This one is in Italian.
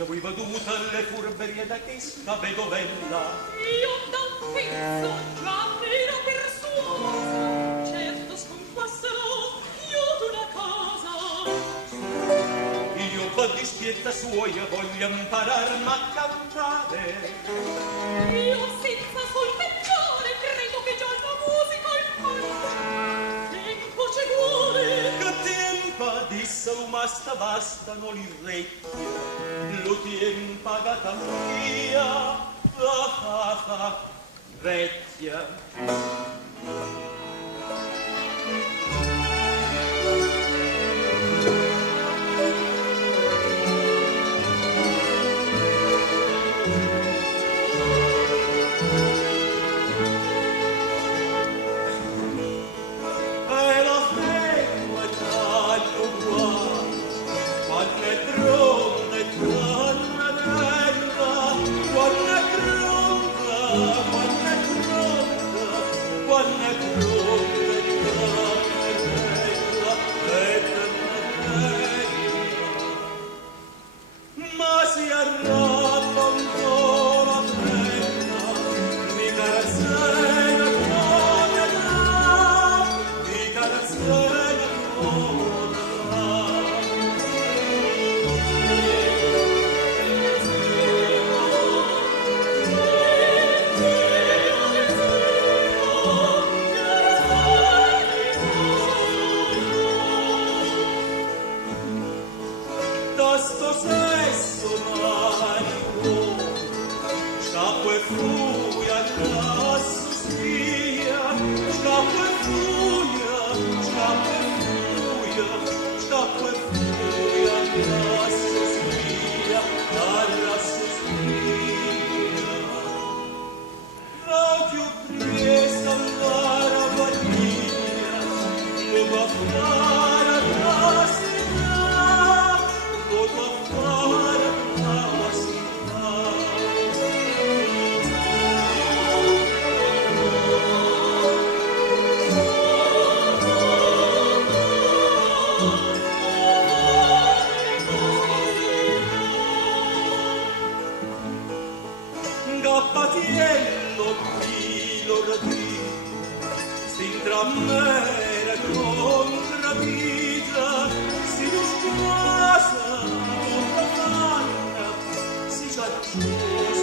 che voi vaduta le furberie da chesca vedovella. Io dal pezzo già meno persuosa, certo sconquassero io d'una cosa. Io per dispietta suoia voglio imparar ma cantare. Io senza solfeggiare credo che già la musica impara. Tempo ci vuole. Che tempo disse umasta bastano l'irrecchia. Lo tien pagata mia, vecchia. Si